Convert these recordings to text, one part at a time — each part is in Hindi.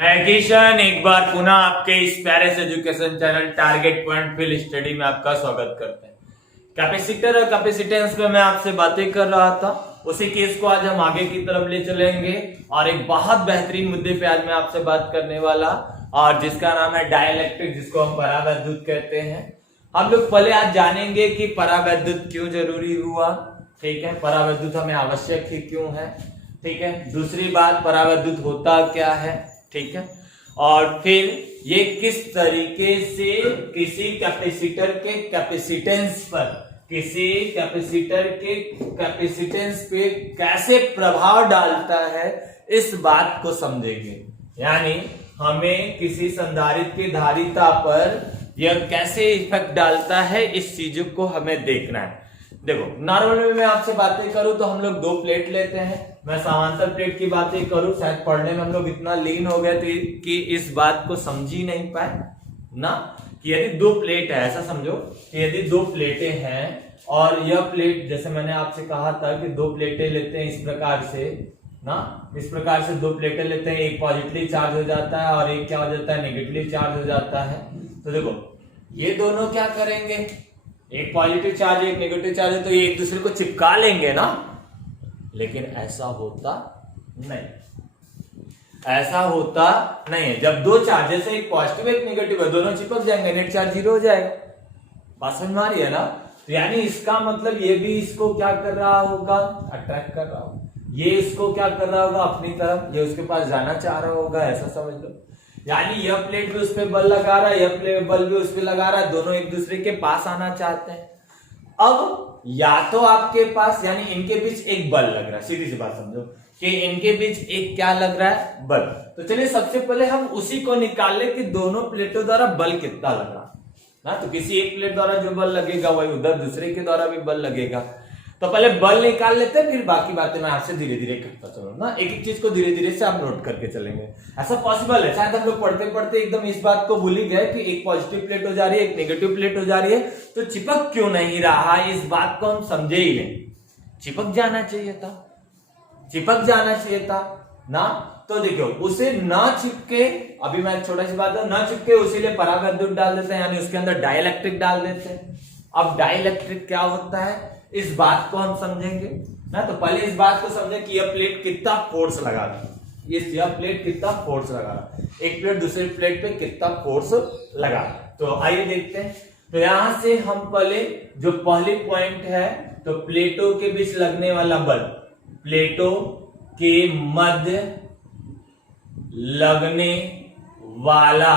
मैं किशन एक बार पुनः आपके इस Paris education channel target point field study में आपका स्वागत करते हैं। कैपेसिटर और कैपेसिटेंस में मैं आपसे बातें कर रहा था, उसी केस को आज हम आगे की तरफ ले चलेंगे और एक बहुत बेहतरीन मुद्दे पे आज मैं आपसे बात करने वाला और जिसका नाम है डाइलेक्ट्रिक, जिसको हम परावैद्युत कहते हैं। हम लोग पहले आज जानेंगे कि परावैद्युत क्यों जरूरी हुआ, ठीक है, परावैद्युत हमें आवश्यक ही क्यों है, ठीक है। दूसरी बात, परावैद्युत होता क्या है, ठीक है, और फिर ये किस तरीके से किसी कैपेसिटर के कैपेसिटेंस पर, किसी कैपेसिटर के कैपेसिटेंस पे कैसे प्रभाव डालता है, इस बात को समझेंगे। यानी हमें किसी संधारित्र की धारिता पर यह कैसे इफेक्ट डालता है, इस चीजों को हमें देखना है। देखो, नॉर्मल में मैं आपसे बातें करूं तो हम लोग दो प्लेट लेते हैं। मैं समांतर प्लेट की बातें करूं, शायद पढ़ने में हम लोग इतना लीन हो गए थे कि इस बात को समझ ही नहीं पाए ना, कि यदि दो प्लेट है, ऐसा समझो कि यदि दो प्लेटें हैं और यह प्लेट, जैसे मैंने आपसे कहा था कि दो प्लेटें लेते हैं इस प्रकार से ना, इस प्रकार से दो प्लेटें लेते हैं, एक पॉजिटिवली चार्ज हो जाता है और एक क्या हो जाता है, नेगेटिवली चार्ज हो जाता है। तो देखो, ये दोनों क्या करेंगे, एक पॉजिटिव चार्ज एक नेगेटिव चार्ज है तो ये एक दूसरे को चिपका लेंगे ना, लेकिन ऐसा होता नहीं, ऐसा होता नहीं है। जब दो चार्जेस है, एक पॉजिटिव एक नेगेटिव है, दोनों चिपक जाएंगे, नेट चार्ज जीरो हो जाएगा। बात समझ में आ रही है ना। तो यानी इसका मतलब ये भी इसको क्या कर रहा होगा, अट्रैक्ट कर रहा होगा, ये इसको क्या कर रहा होगा अपनी तरफ, ये उसके पास जाना चाह रहा होगा, ऐसा समझ लो। यानी यह प्लेट भी उस पर बल लगा रहा है, यह प्लेट बल भी उस पर लगा रहा है, दोनों एक दूसरे के पास आना चाहते हैं। अब या तो आपके पास, यानी इनके बीच एक बल लग रहा है, सीधी सी बात समझो कि इनके बीच एक क्या लग रहा है, बल। तो चलिए सबसे पहले हम उसी को निकाल ले कि दोनों प्लेटों द्वारा बल कितना लग रहा है। तो किसी एक प्लेट द्वारा जो बल लगेगा वही उधर दूसरे के द्वारा भी बल लगेगा। तो पहले बल निकाल लेते हैं, फिर बाकी बातें मैं आपसे धीरे धीरे करता चलूंगा ना, एक एक चीज को धीरे धीरे से आप नोट करके चलेंगे। ऐसा पॉसिबल है, शायद हम लोग पढ़ते पढ़ते एकदम इस बात को भूल ही गए कि एक पॉजिटिव प्लेट हो जा रही है, एक नेगेटिव प्लेट हो जा रही है, तो चिपक क्यों नहीं रहा, इस बात को हम समझे ही नहीं। चिपक जाना चाहिए था, चिपक जाना चाहिए था ना। तो देखो, उसे ना चिपके, अभी मैं छोटा सी बात है, ना चिपके उसीलिए परावैद्युत डाल देते हैं, यानी उसके अंदर डाइलेक्ट्रिक डाल देते हैं। अब डाइलेक्ट्रिक क्या होता है, इस बात को हम समझेंगे ना। तो पहले इस बात को समझे कि यह प्लेट कितना फोर्स लगा रहा है, यह प्लेट कितना फोर्स लगा रहा है, एक प्लेट दूसरी प्लेट पे कितना फोर्स लगा रहा है। तो आइए देखते हैं। तो यहां से हम पहले जो पहली पॉइंट है, तो प्लेटों के बीच लगने वाला बल, प्लेटों के मध्य लगने वाला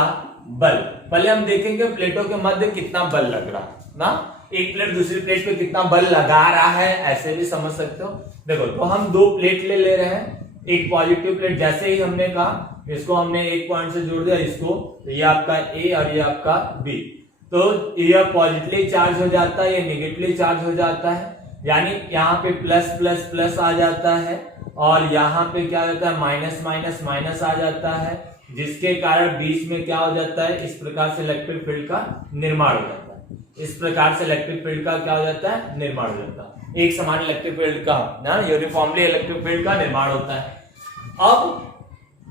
बल, पहले हम देखेंगे प्लेटों के मध्य कितना बल लग रहा है ना। एक प्लेट दूसरी प्लेट पे कितना बल लगा रहा है, ऐसे भी समझ सकते हो। देखो, तो हम दो प्लेट ले रहे हैं, एक पॉजिटिव प्लेट, जैसे ही हमने कहा इसको हमने एक पॉइंट से जोड़ दिया इसको, तो ये आपका ए और ये आपका बी। तो ये पॉजिटिवली चार्ज हो जाता है, ये नेगेटिवली चार्ज हो जाता है, यानी यहाँ पे प्लस प्लस प्लस आ जाता है और यहाँ पे क्या होता है, माइनस माइनस माइनस आ जाता है, जिसके कारण बीच में क्या हो जाता है, इस प्रकार से इलेक्ट्रिक फील्ड का निर्माण हो जाता है। इस प्रकार से इलेक्ट्रिक फील्ड का क्या हो जाता है, निर्माण हो जाता है, एक समान इलेक्ट्रिक फील्ड का ना, यूनिफॉर्मली इलेक्ट्रिक फील्ड का निर्माण होता है। अब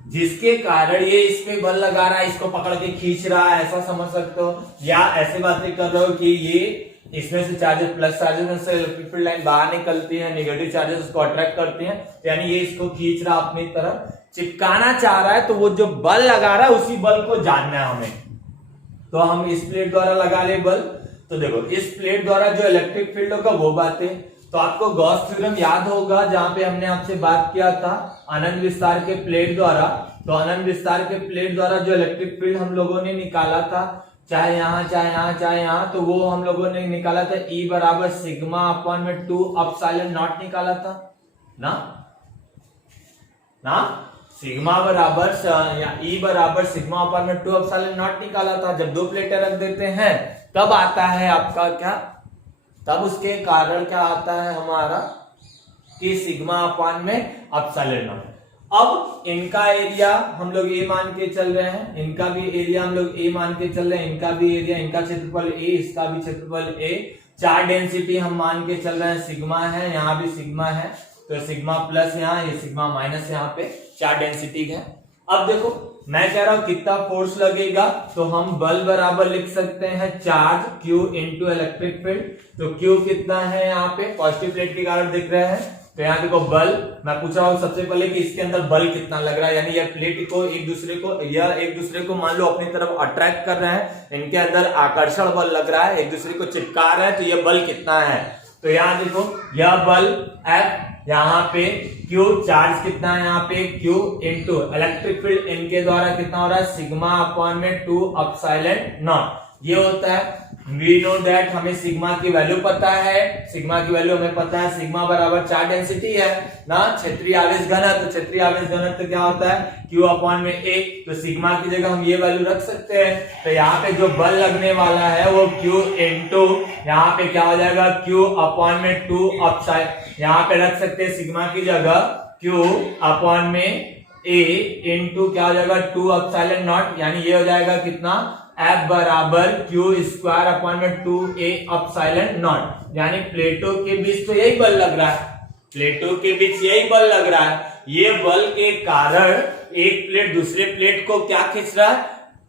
जिसके कारण ये इस पे बल लगा रहा है, इसको पकड़ के खींच रहा है, ऐसा समझ सकते हो, या ऐसे बातें कर रहे हो कि ये इसमें से चार्जेस, प्लस चार्जेस में से इलेक्ट्रिक फील्ड लाइन बाहर निकलती है, नेगेटिव चार्जेस उसको अट्रैक्ट करती हैं, यानी ये इसको खींच रहा अपनी तरफ, चिपकाना चाह रहा है। तो वो जो बल लगा रहा है उसी बल को जानना है हमें। तो हम इस प्लेट द्वारा लगा ले बल। तो देखो, इस प्लेट द्वारा जो इलेक्ट्रिक फील्ड होगा वो बातें, तो आपको गॉस थ्योरम याद होगा जहां पे हमने आपसे बात किया था अनंत विस्तार के प्लेट द्वारा। तो अनंत विस्तार के प्लेट द्वारा जो इलेक्ट्रिक फील्ड हम लोगों ने निकाला था, चाहे यहाँ चाहे यहाँ चाहे यहाँ, तो वो हम लोगों ने निकाला था E बराबर सिग्मा अपॉन में 2 एप्सिलॉन नॉट निकाला था ना, सिग्मा बराबर या E बराबर सिग्मा अपॉन में 2 एप्सिलॉन नॉट निकाला था। जब दो प्लेटें रख देते हैं तब आता है आपका क्या, तब उसके कारण क्या आता है हमारा कि सिग्मा अपॉन में एप्सिलॉन नॉट। अब इनका एरिया हम लोग ए मान के चल रहे हैं, इनका भी एरिया हम लोग ए मान के चल रहे हैं, इनका भी एरिया, इनका क्षेत्रफल ए, इसका भी क्षेत्रफल ए, चार डेंसिटी हम मान के चल रहे हैं, सिग्मा है, यहाँ भी सिग्मा है, तो सिग्मा प्लस यहाँ, ये सिग्मा माइनस यहाँ पे चार डेंसिटी है। अब देखो, मैं कह रहा हूं कितना फोर्स लगेगा, तो हम बल बराबर लिख सकते हैं charge Q into electric field. तो Q कितना है यहाँ पे, पॉजिटिव प्लेट के कारण दिख रहे हैं, तो यहाँ देखो बल मैं पूछ रहा हूँ सबसे पहले कि इसके अंदर बल कितना लग रहा है, यानी ये प्लेट को एक दूसरे को मान लो अपनी तरफ अट्रैक्ट कर रहे हैं, इनके अंदर आकर्षण बल लग रहा है, एक दूसरे को चिपका रहे हैं, तो ये बल कितना है। तो यहाँ देखो यह बल F, यहाँ पे Q चार्ज कितना है, यहाँ पे Q इंटू इलेक्ट्रिक फील्ड इनके द्वारा कितना हो रहा है, सिग्मा अपॉन में 2 एप्सिलॉन नॉट। ये होता है वी नो दैट, हमें सिग्मा की वैल्यू पता है, सिग्मा की वैल्यू हमें पता है, सिग्मा बराबर चार्ज डेंसिटी है ना, क्षेत्रीय आवेश घनत्व, तो क्षेत्रीय आवेश घनत्व क्या होता है Q अपॉन में A, तो सिग्मा की जगह हम ये वैल्यू रख सकते हैं। तो यहाँ पे जो बल लगने वाला है वो Q इंटू यहाँ पे क्या हो जाएगा Q अपॉन में 2 एप्सिलॉन, यहाँ पे रख सकते हैं सिग्मा की जगह Q अपॉन में A इंटू क्या हो जाएगा 2 एप्सिलॉन नॉट, यानी ये हो जाएगा कितना F बराबर Q स्क्वायर अपॉन में 2A एप्सिलॉन नॉट, यानी प्लेटों के बीच तो यही बल लग रहा है, प्लेटों के बीच यही बल लग रहा है। ये बल के कारण एक प्लेट दूसरे प्लेट को क्या खींच रहा है,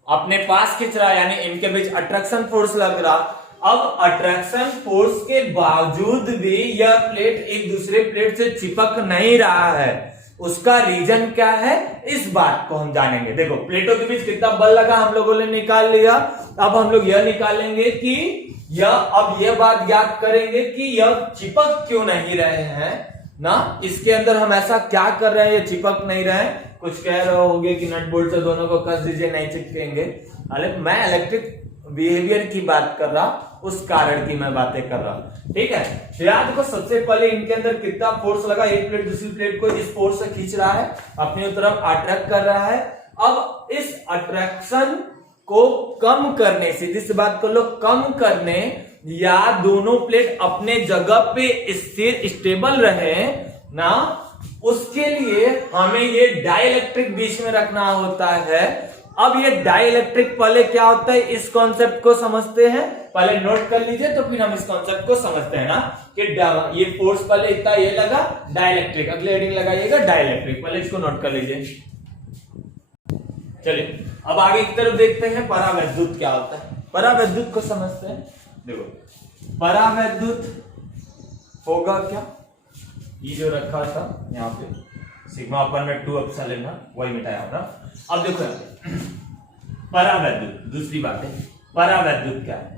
अपने पास खींच रहा है, यानी इनके बीच अट्रैक्शन फोर्स लग रहा। अब अट्रैक्शन फोर्स के बावजूद भी यह प्लेट एक दूसरे प्लेट से चिपक नहीं रहा है, उसका रीजन क्या है, इस बात को हम जानेंगे। देखो प्लेटों के बीच कितना बल लगा हम लोगों ने निकाल लिया, अब हम लोग यह निकालेंगे कि अब यह बात ज्ञात करेंगे कि यह चिपक क्यों नहीं रहे हैं ना, इसके अंदर हम ऐसा क्या कर रहे हैं ये चिपक नहीं रहे हैं। कुछ कह रहे होगे कि नट बोल्ट से दोनों को कस दीजिए नहीं चिपकेंगे, अरे मैं इलेक्ट्रिक बिहेवियर की बात कर रहा, उस कारण की मैं बातें कर रहा हूं, ठीक है। तो याद देखो सबसे पहले इनके अंदर कितना फोर्स लगा, एक प्लेट दूसरी प्लेट को इस फोर्स से खींच रहा है, अपनी तरफ अट्रैक्ट कर रहा है। अब इस अट्रैक्शन को कम करने, सीधी सी बात कर लो, कम करने या दोनों प्लेट अपने जगह पे स्थिर स्टेबल रहे ना, उसके लिए हमें ये डाइलेक्ट्रिक बीच में रखना होता है। अब ये डाइलेक्ट्रिक पहले क्या होता है, इस कॉन्सेप्ट को समझते हैं, पहले नोट कर लीजिए तो फिर हम इस कॉन्सेप्ट को समझते हैं ना, कि ये फोर्स पहले इतना ये लगा डाइलेक्ट्रिक, अगले हेडिंग लगाइएगा डाइलेक्ट्रिक, पहले इसको नोट कर लीजिए। चलिए अब आगे की तरफ देखते हैं परावैद्युत क्या होता है। परावैद्युत को समझते हैं। देखो परावैद्युत होगा क्या, ये जो रखा था यहाँ पे सिग्मा अपन में 2 एप्सिलॉन ना, वही मिटाया होगा। अब देखो परावैद्युत, दूसरी बात है परावैद्युत क्या है।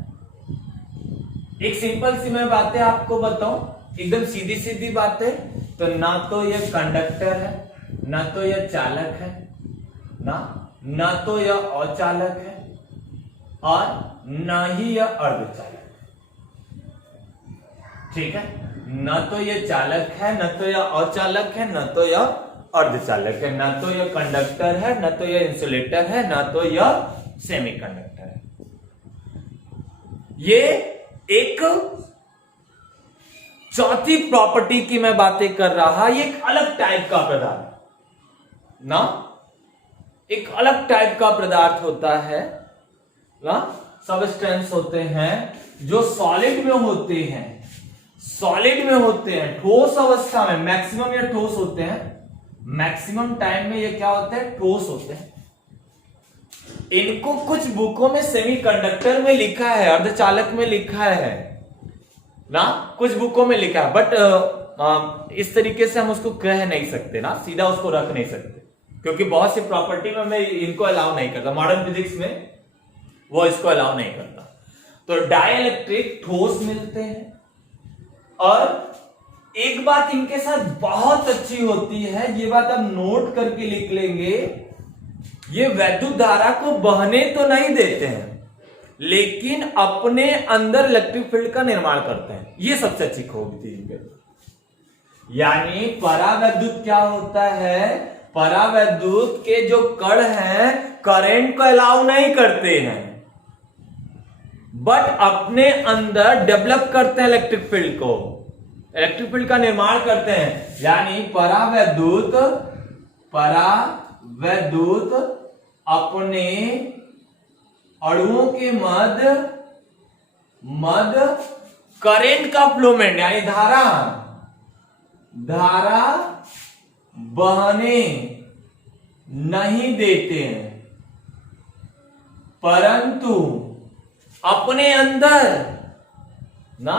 एक सिंपल सी मैं बातें आपको बताऊं, एकदम सीधी सीधी बातें। तो ना तो यह कंडक्टर है, ना तो यह चालक है, ना तो यह अचालक है, और ना ही यह अर्धचालक, ठीक है। न तो ये चालक है, न तो यह अचालक है, न तो यह अर्धचालक है, न तो यह कंडक्टर है, न तो यह इंसुलेटर है, न तो यह सेमीकंडक्टर है। ये एक चौथी प्रॉपर्टी की मैं बातें कर रहा, ये एक अलग टाइप का पदार्थ ना, एक अलग टाइप का पदार्थ होता है ना। सबस्टेंस होते हैं जो सॉलिड में होते हैं, सॉलिड में होते हैं, ठोस अवस्था में मैक्सिमम ये ठोस होते हैं, मैक्सिमम टाइम में ये क्या होते हैं, ठोस होते हैं। इनको कुछ बुकों में सेमीकंडक्टर में लिखा है, अर्धचालक में लिखा है ना, कुछ बुकों में लिखा है, बट इस तरीके से हम उसको कह नहीं सकते ना, सीधा उसको रख नहीं सकते, क्योंकि बहुत सी प्रॉपर्टी में मैं इनको अलाउ नहीं करता, मॉडर्न फिजिक्स में वो इसको अलाउ नहीं करता। तो डाइलेक्ट्रिक ठोस मिलते हैं, और एक बात इनके साथ बहुत अच्छी होती है, ये बात आप नोट करके लिख लेंगे, ये वैद्युत धारा को बहने तो नहीं देते हैं, लेकिन अपने अंदर इलेक्ट्रिक फील्ड का निर्माण करते हैं। ये सबसे अच्छी खूबी थी इनके। यानी परावैद्युत क्या होता है, परावैद्युत के जो कण हैं करंट को अलाउ नहीं करते हैं, बट अपने अंदर डेवलप करते हैं इलेक्ट्रिक फील्ड को, इलेक्ट्रिक फील्ड का निर्माण करते हैं। यानी परावैद्युत अपने अणुओं के मध्य करंट का फ्लोमेंट यानी धारा नहीं देते हैं, परंतु अपने अंदर ना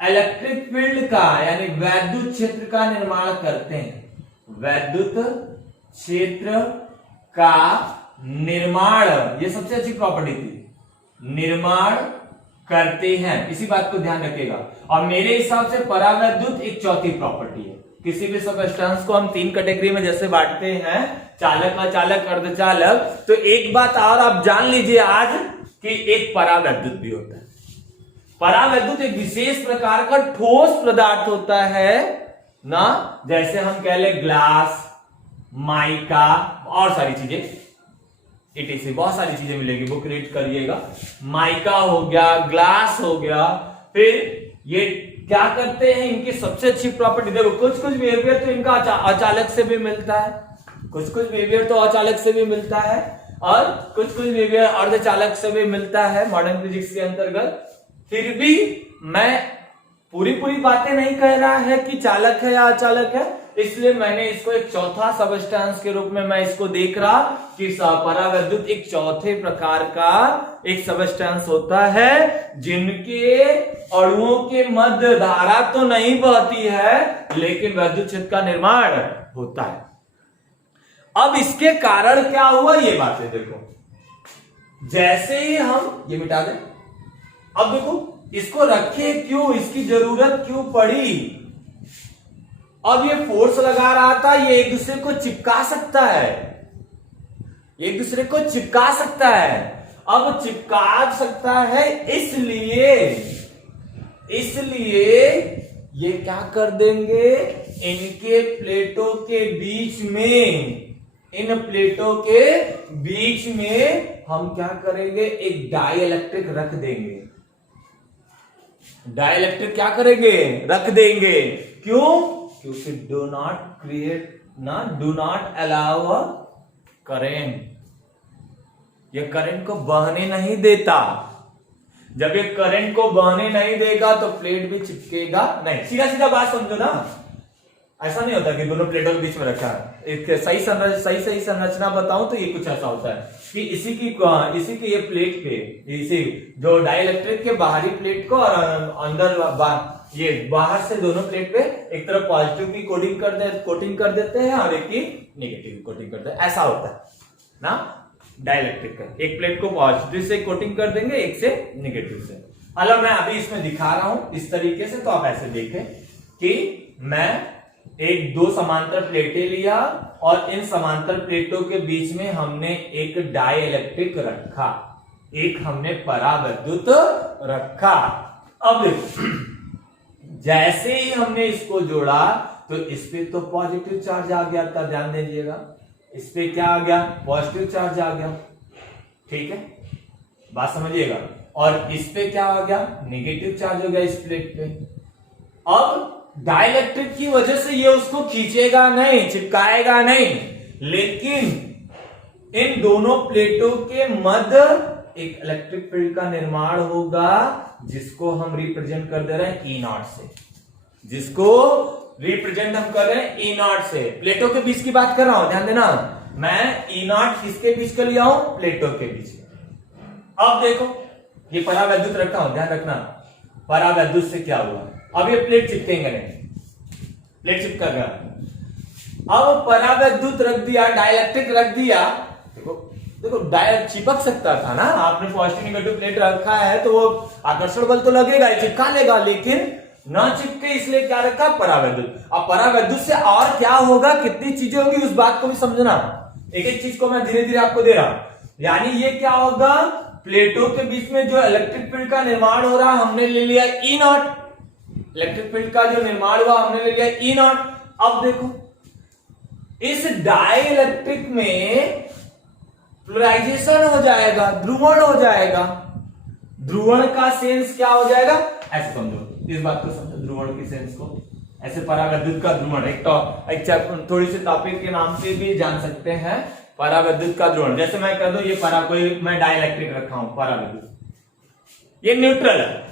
इलेक्ट्रिक फील्ड का यानी वैद्युत क्षेत्र का निर्माण करते हैं। वैद्युत क्षेत्र का निर्माण, ये सबसे अच्छी प्रॉपर्टी थी, निर्माण करते हैं, इसी बात को ध्यान रखिएगा। और मेरे हिसाब से परावैद्युत एक चौथी प्रॉपर्टी है। किसी भी सबस्टेंस को हम 3 कैटेगरी में जैसे बांटते हैं, चालक, अचालक, अर्धचालक, तो एक बात और आप जान लीजिए आज कि एक परावैद्युत भी होता है। परावैद्युत एक विशेष प्रकार का ठोस पदार्थ होता है ना, जैसे हम कह ले ग्लास, माइका और सारी चीजें, इटीसी बहुत सारी चीजें मिलेगी, बुक रीड करिएगा। माइका हो गया, ग्लास हो गया। फिर ये क्या करते हैं, इनकी सबसे अच्छी प्रॉपर्टी देखो, कुछ कुछ बिहेवियर तो इनका अचालक से भी मिलता है, कुछ कुछ बिहेवियर तो अचालक से भी मिलता है, और कुछ कुछ बिहेवियर अर्धचालक से भी मिलता है मॉडर्न फिजिक्स के अंतर्गत। फिर भी मैं पूरी बातें नहीं कह रहा है कि चालक है या अचालक है, इसलिए मैंने इसको एक चौथा सबस्टेंस के रूप में मैं इसको देख रहा कि परावैद्युत एक चौथे प्रकार का एक सबस्टेंस होता है, जिनके अणुओं के मध्य धारा तो नहीं बहती है, लेकिन वैद्युत क्षेत्र का निर्माण होता है। अब इसके कारण क्या हुआ, ये बातें देखो। जैसे ही हम ये मिटा दें, अब देखो इसको रखे क्यों, इसकी जरूरत क्यों पड़ी। अब ये फोर्स लगा रहा था, ये एक दूसरे को चिपका सकता है, एक दूसरे को चिपका सकता है। अब चिपका सकता है, इसलिए ये क्या कर देंगे, इनके प्लेटों के बीच में, इन प्लेटों के बीच में हम क्या करेंगे, एक डाइइलेक्ट्रिक रख देंगे। डाइइलेक्ट्रिक क्या करेंगे, रख देंगे। क्यों, क्योंकि डू नॉट क्रिएट ना, do not allow a current, ये करंट को बहने नहीं देता। जब ये करंट को बहने नहीं देगा तो प्लेट भी चिपकेगा नहीं। सीधा सीधा बात समझो ना, ऐसा नहीं होता कि दोनों प्लेटों के बीच में रखा है। एक सही संरचना बताऊं तो ये कुछ ऐसा होता है कि इसी की ये प्लेट पे, इसी जो डाइइलेक्ट्रिक के बाहरी प्लेट को और अंदर ये बाहर से दोनों प्लेट पे एक तरफ पॉजिटिव की कोटिंग कर देते हैं और एक की नेगेटिव की कोटिंग करते हैं, ऐसा होता है ना डाइइलेक्ट्रिक का। एक प्लेट को पॉजिटिव से कोटिंग कर देंगे, एक से नेगेटिव से। मतलब मैं अभी इसमें दिखा रहा हूं इस तरीके से, तो आप ऐसे देखें कि मैं एक 2 समांतर प्लेटें लिया और इन समांतर प्लेटों के बीच में हमने एक डाइइलेक्ट्रिक रखा, एक हमने परावैद्युत रखा। अब जैसे ही हमने इसको जोड़ा तो इस पे तो पॉजिटिव चार्ज आ गया था, ध्यान दीजिएगा, इस पे क्या आ गया, पॉजिटिव चार्ज आ गया, ठीक है, बात समझिएगा। और इस पे क्या आ गया, नेगेटिव चार्ज हो गया इस प्लेट पे। अब डाइइलेक्ट्रिक की वजह से ये उसको खींचेगा नहीं, चिपकाएगा नहीं, लेकिन इन दोनों प्लेटों के मध्य एक इलेक्ट्रिक फील्ड का निर्माण होगा, जिसको हम रिप्रेजेंट कर दे रहे हैं E0 से, जिसको रिप्रेजेंट हम कर रहे हैं E0 से। प्लेटों के बीच की बात कर रहा हूं, ध्यान देना, मैं E0 किसके बीच का लिया हूं, प्लेटों के बीच में। अब देखो ये परावैद्युत रखा हूं, ध्यान रखना, परावैद्युत से क्या हुआ, अब ये प्लेट चिपकेंगे नहीं, प्लेट चिपका गया। अब परावैद्युत रख दिया, डाइइलेक्ट्रिक रख दिया, देखो डायरेक्ट चिपक सकता था ना, आपने पॉजिटिव नेगेटिव प्लेट रखा है तो वो आकर्षण बल तो लगेगा, चिपका लेगा, लेकिन न चिपके इसलिए क्या रखा, परावैद्युत। अब परावैद्युत से और क्या होगा, कितनी चीजें होगी उस बात को भी समझना, एक एक चीज को मैं धीरे धीरे आपको दे रहा हूं। यानी ये क्या होगा, प्लेटों के बीच में जो इलेक्ट्रिक फील्ड का निर्माण हो रहा हमने ले लिया E0, इलेक्ट्रिक फील्ड का जो निर्माण हुआ हमने ले लिया E0। अब देखो इस डाइइलेक्ट्रिक में पोलराइजेशन हो जाएगा, ध्रुवण हो जाएगा। ध्रुवण का सेंस क्या हो जाएगा, ऐसे समझो, इस बात को समझो, ध्रुवण की सेंस को ऐसे, परावैद्युत का ध्रुवण एक थोड़ी सी टॉपिक के नाम से भी जान सकते हैं, परावैद्युत का ध्रुवण। जैसे मैं कह दूं ये मैं डाइइलेक्ट्रिक रखा हूं परावैद्युत, ये न्यूट्रल है,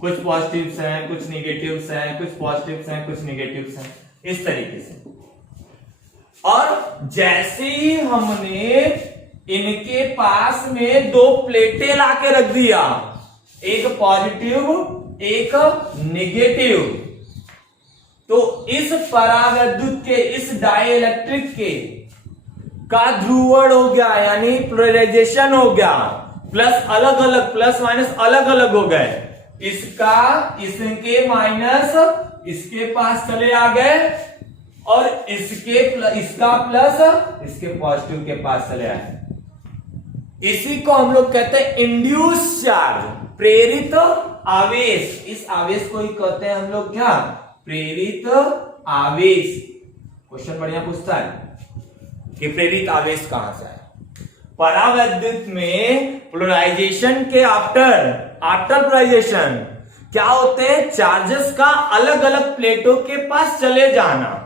कुछ पॉजिटिव्स हैं, कुछ नेगेटिव्स हैं, कुछ पॉजिटिव्स हैं, कुछ नेगेटिव्स हैं, इस तरीके से। और जैसे ही हमने इनके पास में दो प्लेटें लाके रख दिया, एक पॉजिटिव एक नेगेटिव, तो इस परावैद्युत के, इस डाइइलेक्ट्रिक के का ध्रुवण हो गया, यानी पोलराइजेशन हो गया, प्लस अलग अलग, प्लस माइनस अलग अलग हो गए। इसका इसके माइनस इसके पास चले आ गए और इसका प्लस इसके पॉजिटिव के पास चले आए। इसी को हम लोग कहते हैं इंड्यूस चार्ज, प्रेरित आवेश। इस आवेश को ही कहते हैं हम लोग क्या, प्रेरित आवेश। क्वेश्चन बढ़िया पूछता है कि प्रेरित आवेश कहां से आया। परावैद्युत में पोलराइजेशन के आफ्टर पोलराइजेशन क्या होते हैं, चार्जेस का अलग अलग प्लेटों के पास चले जाना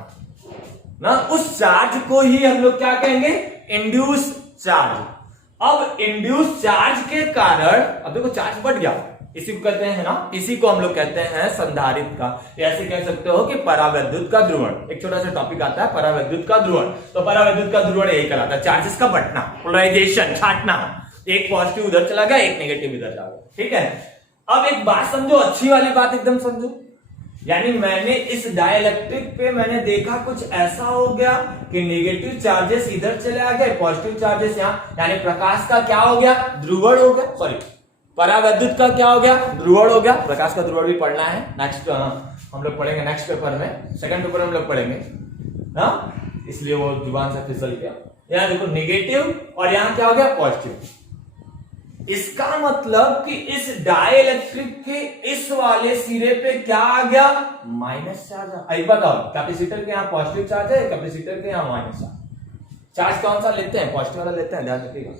ना, उस चार्ज को ही हम लोग क्या कहेंगे, इंड्यूस चार्ज। अब इंड्यूस चार्ज के कारण अब देखो चार्ज बढ़ गया, इसी को कहते हैं ना, इसी को हम लोग कहते हैं संधारित्र का। ऐसे कह सकते हो कि परावैद्युत का ध्रुवण। एक छोटा सा टॉपिक आता है परावैद्युत का ध्रुवण, तो परावैद्युत का ध्रुवण यही कहलाता है, चार्जेस का बंटना, पोलराइजेशन, छाटना। एक पॉजिटिव उधर चला गया, एक नेगेटिव इधर चला गया, ठीक है। अब एक बात समझो, अच्छी वाली बात एकदम समझो, यानी मैंने इस डाइइलेक्ट्रिक पे मैंने देखा कुछ ऐसा हो गया कि नेगेटिव चार्जेस इधर चले आ गए, पॉजिटिव चार्जेस यहां, यानी प्रकाश का क्या हो गया, ध्रुवण हो गया, सॉरी परावैद्युत का क्या हो गया, ध्रुवण हो गया। प्रकाश का ध्रुवण भी पढ़ना है, नेक्स्ट हम लोग पढ़ेंगे, नेक्स्ट पेपर में, सेकंड पेपर में हम लोग पढ़ेंगे ना, इसलिए वो जुबान से फिसल गया। यहां देखो नेगेटिव और यहां क्या हो गया, पॉजिटिव। इसका मतलब कि इस डाइइलेक्ट्रिक के इस वाले सिरे पे क्या आ गया, माइनस चार्ज। अब बताओ, कैपेसिटर के यहां पॉजिटिव चार्ज है, कैपेसिटर के यहां माइनस चार्ज। चार्ज कौन सा लेते हैं, पॉजिटिव वाला लेते हैं, ध्यान रखिएगा।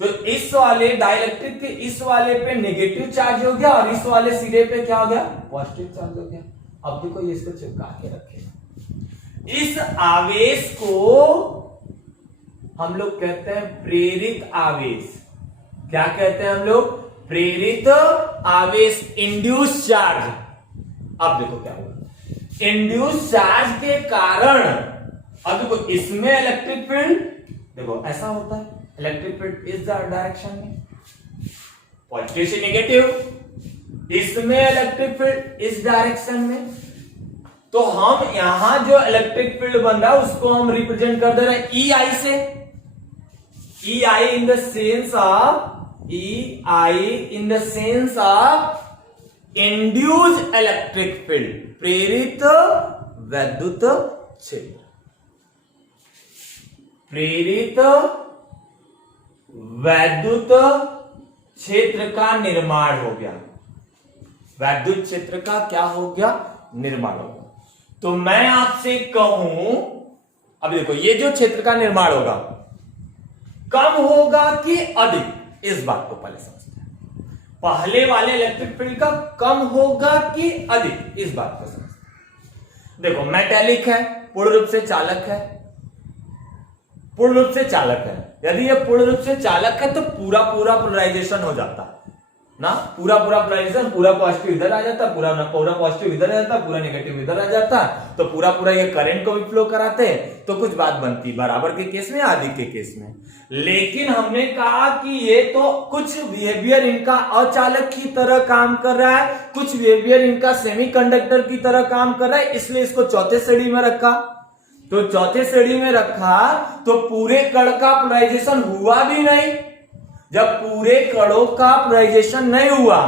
तो इस वाले डाइइलेक्ट्रिक के इस वाले पे नेगेटिव चार्ज हो गया और इस वाले सिरे पे क्या हो गया, पॉजिटिव चार्ज हो गया। अब देखो ये इसको चिपका के रखेगा। इस आवेश को हम लोग कहते हैं प्रेरित आवेश। क्या कहते हैं हम लोग, प्रेरित आवेश, इंड्यूस चार्ज। अब देखो क्या होगा, इंड्यूस चार्ज के कारण अब देखो इसमें इलेक्ट्रिक फील्ड देखो ऐसा होता है, इलेक्ट्रिक फील्ड इस डायरेक्शन में, पॉजिटिव से नेगेटिव, इसमें इलेक्ट्रिक फील्ड इस डायरेक्शन में। तो हम यहां जो इलेक्ट्रिक फील्ड बन रहा है उसको हम रिप्रेजेंट कर दे रहे हैं ई आई से, E I in the sense of, E I in the sense of induce electric field, प्रेरित वैद्युत क्षेत्र, प्रेरित वैद्युत क्षेत्र का निर्माण हो गया। वैद्युत क्षेत्र का क्या हो गया, निर्माण हो गया। तो मैं आपसे कहूं, अब देखो ये जो क्षेत्र का निर्माण होगा कम होगा कि अधिक, इस बात को पहले समझते हैं। पहले वाले इलेक्ट्रिक फील्ड का कम होगा कि अधिक, इस बात को समझते हैं। देखो मेटेलिक है, पूर्ण रूप से चालक है, पूर्ण रूप से चालक है। यदि ये पूर्ण रूप से चालक है तो पूरा पोलराइजेशन हो जाता है ना, पूरा पोलराइजेशन, पूरा पॉजिटिव इधर आ जाता, पूरा पॉजिटिव इधर आ जाता, पूरा नेगेटिव इधर आ जाता, तो पूरा ये करंट को भी फ्लो कराते हैं, तो कुछ बात बनती बराबर के केस में, आदि के केस में। लेकिन हमने कहा कि ये तो कुछ बिहेवियर इनका अचालक की तरह काम कर रहा है, कुछ बिहेवियर इनका सेमीकंडक्टर की तरह काम कर रहा है, इसलिए इसको चौथे श्रेणी में रखा। तो चौथे श्रेणी में रखा तो पूरे कण का पोलराइजेशन हुआ भी नहीं। जब पूरे कणों का पोलराइजेशन नहीं हुआ,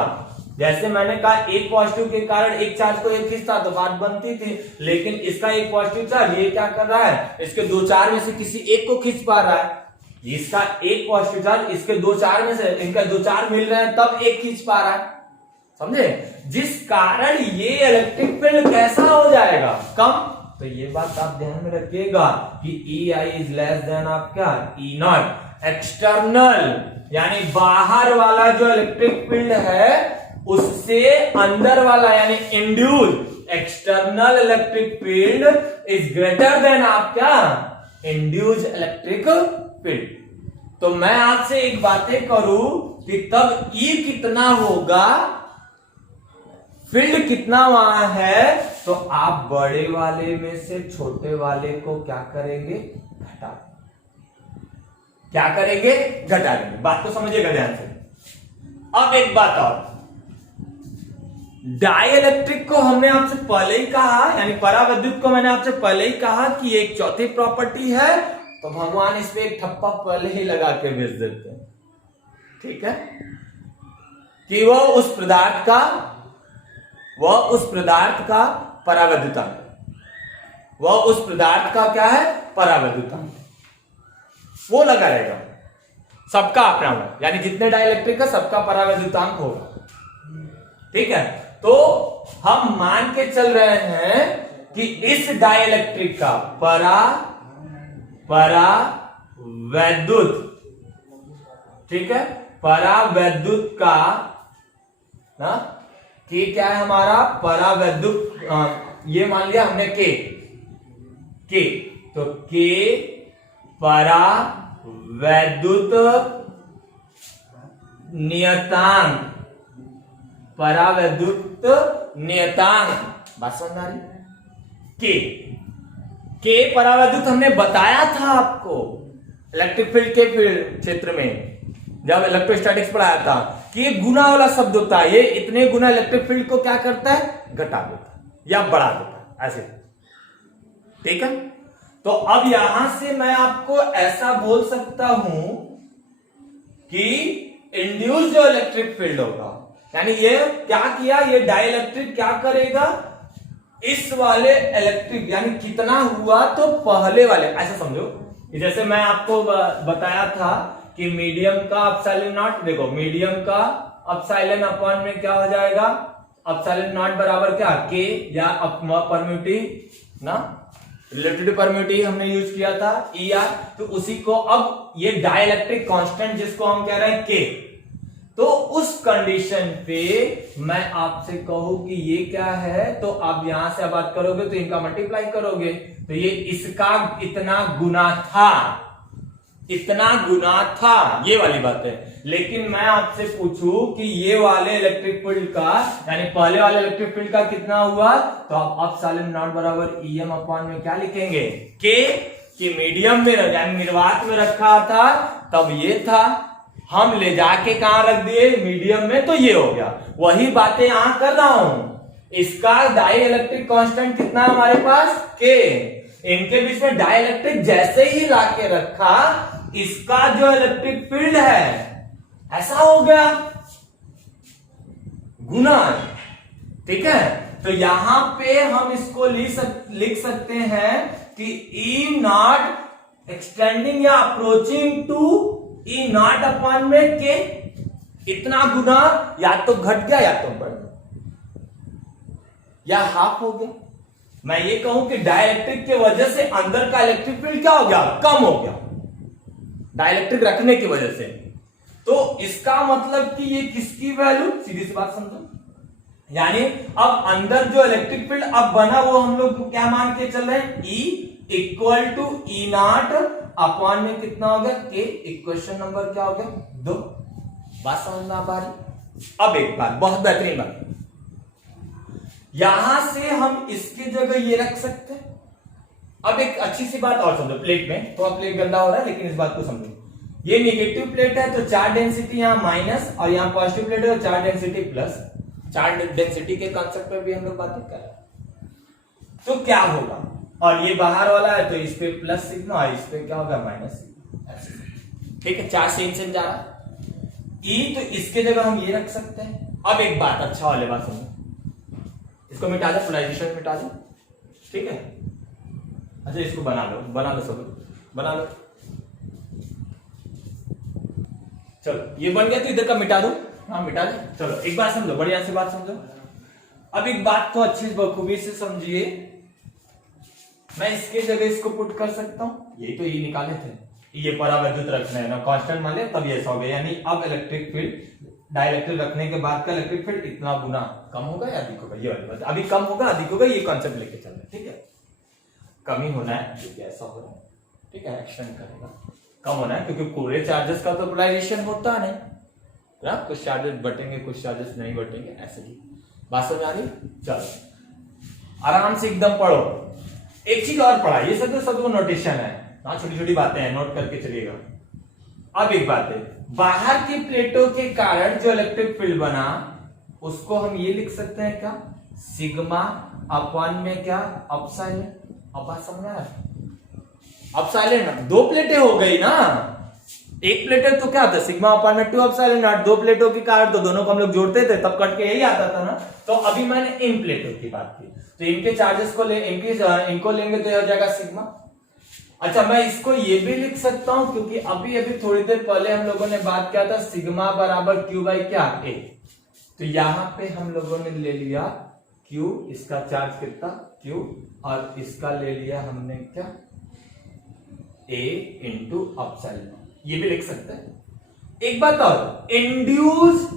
जैसे मैंने कहा एक पॉजिटिव के कारण एक चार्ज को एक खींचता तो बात बनती थी, लेकिन इसका एक पॉजिटिव चार्ज ये क्या कर रहा है, इसके दो चार में से किसी एक को खींच पा रहा है। इसका एक पॉजिटिव चार्ज इसके दो चार में से, इनका दो चार मिल रहे हैं तब एक खींच पा रहा है, समझे, जिस कारण ये इलेक्ट्रिक फील्ड कैसा हो जाएगा, कम। तो ये बात आप ध्यान में रखिएगा कि ई आई इज लेस देन आप क्या, ई नॉट। एक्सटर्नल यानी बाहर वाला जो इलेक्ट्रिक फील्ड है उससे अंदर वाला यानी induce external electric field is greater than आप क्या, इंड्यूस इलेक्ट्रिक फील्ड। तो मैं आपसे एक बातें करूं कि तब ई कितना होगा, फील्ड कितना वहां है, तो आप बड़े वाले में से छोटे वाले को क्या करेंगे, घटा, क्या करेंगे, घटा देंगे। बात को समझिएगा ध्यान से। अब एक बात और, डाइइलेक्ट्रिक को हमने आपसे पहले ही कहा, यानी परावैद्युत को मैंने आपसे पहले ही कहा कि एक चौथी प्रॉपर्टी है, तो भगवान इसमें एक ठप्पा पहले ही लगा के भेज देते हैं, ठीक है, कि वह उस पदार्थ का परावैद्युतांक, वह उस पदार्थ का क्या है, परावैद्युतांक, वो लगा रहेगा, सबका अपना, यानी जितने डाइइलेक्ट्रिक का सबका परावैद्युतांक होगा, ठीक है। तो हम मान के चल रहे हैं कि इस डाइइलेक्ट्रिक का परावैद्युत, ठीक है, परावैद्युत का ना, के क्या है हमारा परावैद्युत, ये मान लिया हमने के, तो के परावैद्युत नियतांक, परावैद्युत नियतांक, बात समझ आ रही, के परावैद्युत हमने बताया था आपको इलेक्ट्रिक फील्ड के फील्ड क्षेत्र में, जब इलेक्ट्रोस्टैटिक्स पढ़ाया था कि ये गुना वाला शब्द होता है, ये इतने गुना इलेक्ट्रिक फील्ड को क्या करता है, घटा देता है या बढ़ा देता है, ऐसे, ठीक है। तो अब यहां से मैं आपको ऐसा बोल सकता हूं कि इंड्यूस जो इलेक्ट्रिक फील्ड होगा, यानी ये क्या किया, ये डाइइलेक्ट्रिक क्या करेगा, इस वाले इलेक्ट्रिक, यानी कितना हुआ, तो पहले वाले, ऐसा समझो, जैसे मैं आपको बताया था कि मीडियम का अपसाइलन नॉट, देखो मीडियम का अपसाइलन अपॉन में क्या हो जाएगा, अपसाइलन नॉट बराबर क्या, के, या परम्यूटिव ना, रिलेटिव परम्यूटिव हमने यूज किया था, ई आर, तो उसी को अब ये डाइइलेक्ट्रिक कांस्टेंट जिसको हम कह रहे हैं के, तो उस कंडीशन पे मैं आपसे कहूं कि ये क्या है, तो आप यहां से बात करोगे तो इनका मल्टीप्लाई करोगे, तो ये इसका इतना गुना था, इतना गुना था, ये वाली बात है। लेकिन मैं आपसे पूछूं कि ये वाले इलेक्ट्रिक फील्ड का, यानी पहले वाले इलेक्ट्रिक फील्ड का कितना हुआ, तो आप अपसाइलन नॉट बराबर ईएम अपॉन में क्या लिखेंगे, के, कि मीडियम में यानी निर्वात में रखा था तब ये था, हम ले जाके कहां रख दिए, मीडियम में, तो ये हो गया। वही बातें यहां कर रहा हूं, इसका डाइइलेक्ट्रिक कांस्टेंट कितना हमारे पास, के, इनके बीच में डाइइलेक्ट्रिक जैसे ही लाके रखा, इसका जो इलेक्ट्रिक फील्ड है ऐसा हो गया, गुना, ठीक है। तो यहां पे हम इसको लिख सकते हैं कि ई नॉट एक्सटेंडिंग या approaching to E naught upon में के, इतना गुना या तो घट गया या तो बढ़ गया या हाफ हो गया। मैं ये कहूं कि डाइइलेक्ट्रिक की वजह से अंदर का इलेक्ट्रिक फील्ड क्या हो गया, कम हो गया, डाइइलेक्ट्रिक रखने की वजह से। तो इसका मतलब कि ये किसकी वैल्यू, सीधी सी बात समझो, यानी अब अंदर जो इलेक्ट्रिक फील्ड अब बना वो हम लोग क्या मान के चल रहे हैं, E equal to E naught upon में कितना हो गया, के, इक्वेशन नंबर क्या हो गया, 2। बात समझ में आ पा रही। अब एक बात बहुत बेहतरीन बात, यहां से हम इसकी जगह ये रख सकते हैं। अब एक अच्छी सी बात और समझो, प्लेट में तो प्लेट गंदा हो रहा है, लेकिन इस बात को समझो, ये नेगेटिव प्लेट है तो चार्ज डेंसिटी यहां माइनस, और यहां पॉजिटिव प्लेट है तो charge density plus. Charge density के कॉन्सेप्ट पर भी हम लोग बातें कर रहे हैं। तो क्या होगा, और ये बाहर वाला है तो इस पे प्लस सिग्मा और इस पे क्या होगा, माइनस सिग्मा, ठीक है। चार्ज सेम सेम जा रहा है, ई, तो इसके जगह हम ये रख सकते हैं। अब एक बात, अच्छा वाले बात समझो, इसको मिटा दो, पोलराइजेशन मिटा दो, ठीक है। अच्छा इसको बना लो सब, बना लो, चलो ये बन गया, तो इधर का मिटा दो, हाँ मिटा दो। चलो एक बात समझो, बढ़िया से बात समझो। अब एक बात को अच्छी बखूबी से समझिए, मैं इसके जगह इसको पुट कर सकता हूं, यही तो ये निकाले थे, ये परावैद्युत रखना है ना, कांस्टेंट मान लिया तब ये ऐसा हो गया, यानी अब इलेक्ट्रिक फील्ड डाइइलेक्ट्रिक रखने के बाद का इलेक्ट्रिक फील्ड इतना गुना कम होगा या अधिक होगा, ये वाली बात, अभी कम होगा अधिक होगा, ये कॉन्सेप्ट लेके चल रहे हैं, ठीक है। कमी होना है क्योंकि ऐसा हो रहा है, ठीक है, एक्सटेंड करेगा, कम होना है क्योंकि पूरे चार्जेस का तो पोलराइजेशन होता नहीं ना, कुछ चार्जेस बटेंगे कुछ चार्जेस नहीं बटेंगे, ऐसे ही बात समझ आ रही? चलो आराम से एकदम पढ़ो। एक चीज और पढ़ा, ये सब वो नोटेशन है, हाँ छोटी छोटी बातें हैं, नोट करके चलिएगा। अब एक बात है, बाहर की प्लेटों के कारण जो इलेक्ट्रिक फील्ड बना उसको हम ये लिख सकते हैं क्या, सिग्मा अपॉन में क्या, अपसाइलन। अब बात समझ आ रहा है? अपसाइलन, दो प्लेटें हो गई ना, एक प्लेट है तो क्या होता है सिग्मा अपॉन में 2 एप्सिलॉन नॉट, दो प्लेटों के कारण तो दोनों को हम लोग जोड़ते थे तब कट के यही आता था ना। तो अभी मैंने इन प्लेटों की बात की, तो इनके चार्जेस को इनको लेंगे तो ये हो जाएगा सिग्मा। अच्छा मैं इसको ये भी लिख सकता हूं क्योंकि अभी अभी थोड़ी देर पहले हम लोगों ने बात किया था सिग्मा बराबर क्यू बाई क्या, ए। तो यहां पे हम लोगों ने ले लिया क्यू, इसका चार्ज कितना क्यू, और इसका ले लिया हमने क्या, ए इंटू एप्सिलॉन। ये भी लिख सकते हैं। एक बात और, इंड्यूस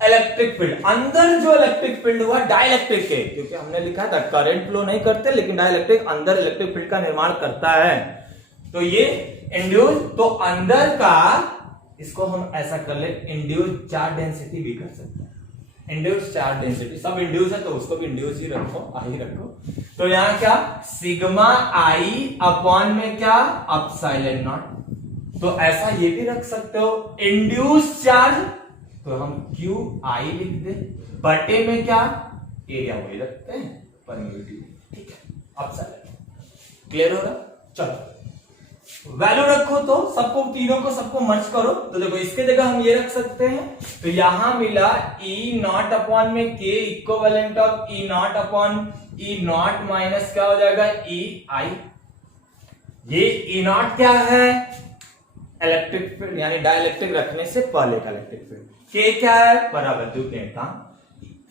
इलेक्ट्रिक फील्ड, अंदर जो इलेक्ट्रिक फील्ड हुआ डाइलेक्ट्रिक के, क्योंकि हमने लिखा था करंट फ्लो नहीं करते लेकिन डाइलेक्ट्रिक अंदर इलेक्ट्रिक फील्ड का निर्माण करता है। तो ये इंड्यूस, तो अंदर का इसको हम ऐसा कर ले, इंड्यूस चार्ज डेंसिटी भी कर सकते हैं। इंड्यूस चार्ज डेंसिटी, सब इंड्यूस है तो उसको भी इंड्यूस ही रखो, आई रखो। तो यहां क्या, सिग्मा आई अपॉन में क्या, एप्सिलॉन नॉट। तो ऐसा ये भी रख सकते हो, इंड्यूस चार्ज, तो हम क्यू आई लिख दे, बटे में क्या, एरिया वही रखते हैं, परमिटिविटी, ठीक है। एप्सिलॉन क्लियर हो रहा? चलो वैल्यू रखो, तो सबको तीनों को सबको मर्ज करो। तो देखो इसके जगह हम ये रख सकते हैं, तो यहां मिला ई नॉट अपॉन में के equivalent of E naught upon E not minus क्या हो जाएगा, ई आई। ये ई नॉट क्या है, इलेक्ट्रिक फील्ड यानी डाइलेक्ट्रिक रखने से पहले का इलेक्ट्रिक फील्ड। के क्या है, परावैद्युत का।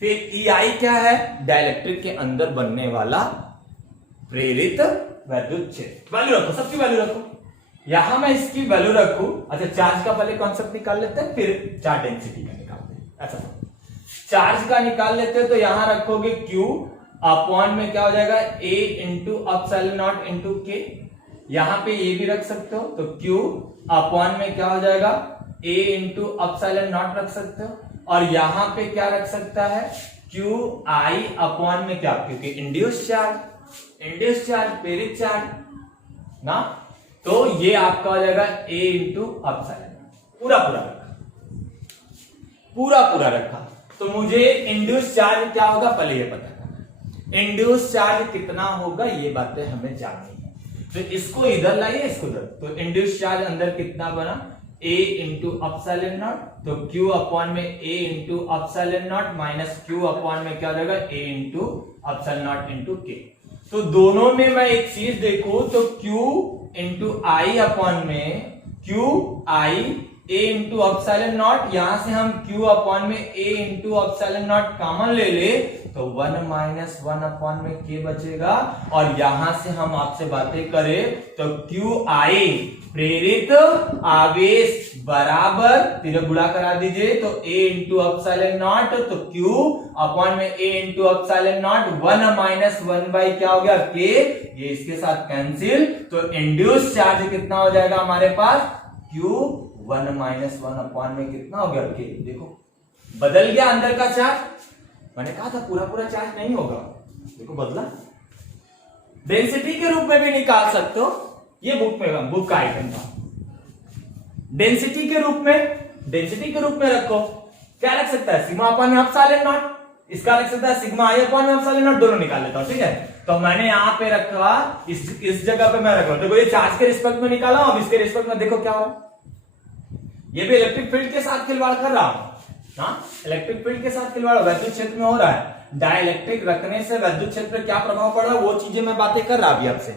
फिर ई आई क्या है, डाइलेक्ट्रिक के अंदर बनने वाला प्रेरित वैद्युत क्षेत्र। वैल्यू रखो, सबकी वैल्यू रखो। यहां मैं इसकी वैल्यू रखू, अच्छा चार्ज का पहले कॉन्सेप्ट निकाल लेते हैं फिर चार्ज डेंसिटी का निकालते हैं। अच्छा चार्ज का निकाल लेते हैं, तो यहां रखोगे क्यू अपॉन में क्या हो जाएगा, A into epsilon nought into के। यहां पे ये भी रख सकते हो, तो क्यू अपॉन में क्या हो जाएगा, ए इंटू एप्सिलॉन नॉट रख सकते हो। और यहां पे क्या रख सकता है, क्यू आई अपॉन में क्या, क्योंकि इंड्यूस चार्ज प्रेरित चार्ज ना, तो ये आपका हो जाएगा ए इंटू एप्सिलॉन। पूरा रखा। तो मुझे इंड्यूस चार्ज क्या होगा पहले ये पता करना, इंड्यूस चार्ज कितना होगा ये बातें हमें जाननी है। तो इसको इधर लाइए, इसको इधर, तो इंड्यूस चार्ज अंदर कितना बना, ए इंटू एप्सिलॉन नॉट, तो क्यू अपॉन में A into epsilon not minus Q upon में क्या हो जाएगा, A into epsilon nought into K. तो दोनों में मैं एक चीज देखूं, तो क्यू इंटू आई अपॉन में Q I A into epsilon nought, यहां से हम क्यू अपॉन में A into epsilon not common ले ले, तो 1 माइनस 1 अपॉन में के बचेगा। और यहां से हम आपसे बातें करें तो क्यू आई प्रेरित आवेश बराबर, फिर गुणा करा दीजिए, तो ए इंटू एप्सिलॉन नॉट, तो क्यू अपॉन में A into epsilon nought, 1 minus 1 by क्या हो गया, के, ये इसके साथ कैंसिल। तो इंड्यूस चार्ज कितना हो जाएगा हमारे पास, क्यू 1 माइनस 1 अपॉन में कितना हो गया, के। देखो बदल गया अंदर का चार्ज, मैंने कहा था पूरा चार्ज नहीं होगा, देखो बदला। डेंसिटी के रूप में भी निकाल सकते हो, ये बुक का आइटम था। डेंसिटी के रूप में रखो, क्या रख सकता है, सिग्मा अपॉन में एप्सिलॉन नॉट, इसका रख सकता है सिग्मा आई अपॉन में एप्सिलॉन नॉट, दोनों निकाल लेता हूं, ठीक है। तो मैंने यहां पे रखा, इस जगह पे मैं रखा, देखो ये चार्ज के रिस्पेक्ट में निकाला, अब इसके रिस्पेक्ट में देखो क्या हो, ये भी इलेक्ट्रिक फील्ड के साथ खिलवाड़ कर रहा हूं, इलेक्ट्रिक फील्ड के साथ खिलवाड़ वैद्युत क्षेत्र में हो रहा है। डाइलेक्ट्रिक रखने से वैद्युत क्षेत्र पर क्या प्रभाव पड़ रहा है, वो चीजें मैं बातें कर रहा अभी आपसे,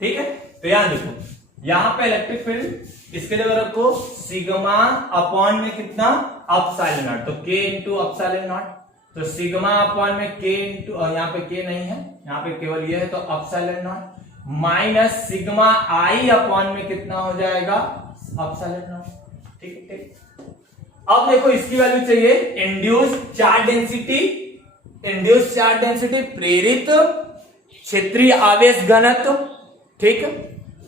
ठीक है। तो यहां देखो, यहां पे इलेक्ट्रिक फील्ड, इसके जगह रखो सिग्मा अपॉन में कितना, एप्सिलॉन नॉट, तो के इंटू एप्सिलॉन नॉट, तो सिग्मा अपॉन में के इंटू, यहाँ पे के नहीं है, यहाँ पे केवल ये है, तो epsilon not minus sigma I upon में कितना हो जाएगा, एप्सिलॉन नॉट, ठीक है। अब देखो इसकी वैल्यू चाहिए, इंड्यूस चार्ज डेंसिटी प्रेरित क्षेत्रीय आवेश घनत्व, ठीक है।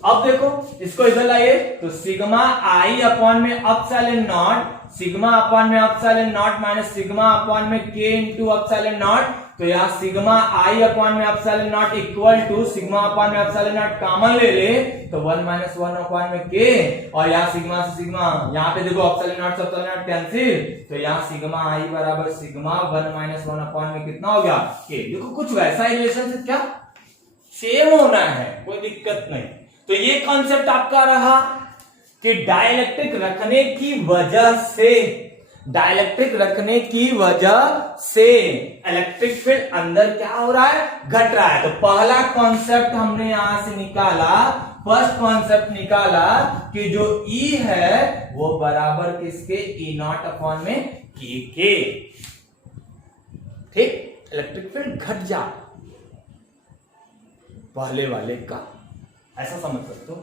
अब देखो इसको इधर लाइए, तो सिग्मा आई अपॉन में एप्सिलॉन नॉट, सिग्मा अपॉन में epsilon not minus sigma upon में के इंटू एप्सिलॉन नॉट, तो यहाँ सिग्मा आई अपॉन में epsilon naught equal to sigma upon में एप्सिलॉन नॉट कॉमन ले ले तो 1 माइनस 1 अपॉन में के, और यहाँ सिग्मा से सिग्मा, यहाँ पे देखो एप्सिलॉन नॉट से एप्सिलॉन नॉट कैंसिल, तो यहाँ सिग्मा आई बराबर सिग्मा 1 माइनस 1 अपॉन में कितना हो गया के। देखो कुछ वैसा ही रिलेशनशिप क्या सेम होना है, कोई दिक्कत नहीं। तो ये कॉन्सेप्ट आपका रहा कि डाइलेक्ट्रिक रखने की वजह से इलेक्ट्रिक फील्ड अंदर क्या हो रहा है, घट रहा है। तो पहला कॉन्सेप्ट हमने यहां से निकाला, फर्स्ट कॉन्सेप्ट निकाला कि जो E है वो बराबर किसके, E नॉट अपॉन में के। ठीक, इलेक्ट्रिक फील्ड घट जा पहले वाले का, ऐसा समझ सकते हो,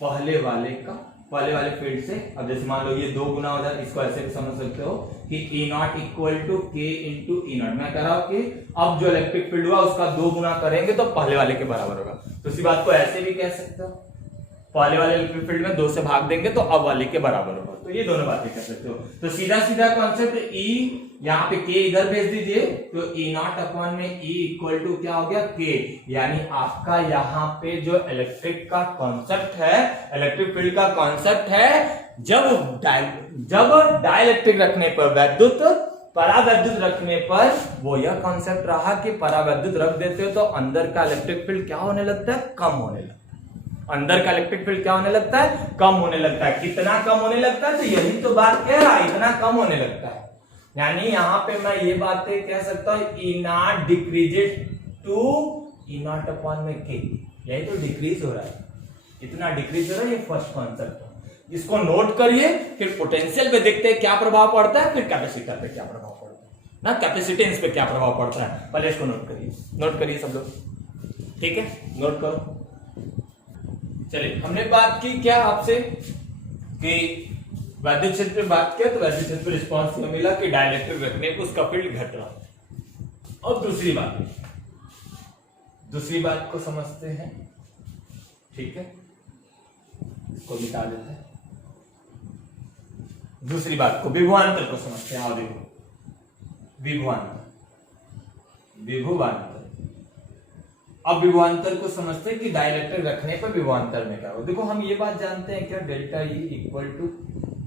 पहले वाले फील्ड से। अब जैसे मान लो ये 2 गुना हो जाए, इसको ऐसे भी समझ सकते हो कि E नॉट इक्वल टू के इंटू ई नॉट। मैं कह रहा हूं कि अब जो इलेक्ट्रिक फील्ड हुआ उसका 2 गुना करेंगे तो पहले वाले के बराबर होगा। तो इसी बात को ऐसे भी कह सकते हो, पहले वाले इलेक्ट्रिक फील्ड में 2 से भाग देंगे तो अब वाले के बराबर होगा। तो ये दोनों बातें कर सकते हो। तो सीधा सीधा कॉन्सेप्ट E, यहाँ पे के इधर भेज दीजिए, तो E नॉट अपॉन में E इक्वल टू क्या हो गया के। यानी आपका यहाँ पे जो इलेक्ट्रिक का कॉन्सेप्ट है, इलेक्ट्रिक फील्ड का कॉन्सेप्ट है, जब डाइलेक्ट्रिक रखने पर वैद्युत, परावैद्युत रखने पर वो यह कॉन्सेप्ट रहा कि परावैद्युत रख देते हो तो अंदर का इलेक्ट्रिक फील्ड क्या होने लगता है, कम होने लगता है। अंदर का इलेक्ट्रिक फील्ड क्या होने लगता है, कम होने लगता है। कितना कम होने लगता है, तो यही तो बात कह रहा है, इतना कम होने लगता है। यानी यहां पे मैं ये बातें कह सकता हूं, E naught decreases to E naught upon में के, यही तो डिक्रीज हो रहा है, इतना डिक्रीज हो रहा है। ये फर्स्ट कॉन्सेप्ट है, इसको नोट करिए। फिर पोटेंशियल पे देखते हैं क्या प्रभाव पड़ता है, फिर कैपेसिटर पे क्या प्रभाव पड़ता है ना, कैपेसिटेंस पे क्या प्रभाव पड़ता है। पहले इसको नोट करिए सब लोग, ठीक है, नोट करो। चलिए, हमने बात की क्या आपसे कि वैद्युत क्षेत्र पे बात किया, तो वैद्युत क्षेत्र पे रिस्पॉन्स में मिला कि डाइलेक्ट्रिक रखने पर उसका फील्ड घट रहा है। और दूसरी बात को समझते हैं, ठीक है, इसको मिटा देते हैं। दूसरी बात को, विभवांतर को समझते हैं। आओ देखो, विभवांतर। अब विभवांतर को समझते हैं कि डाइलेक्ट्रिक रखने पर विभवांतर में क्या हो। देखो हम ये बात जानते हैं क्या, delta E equal to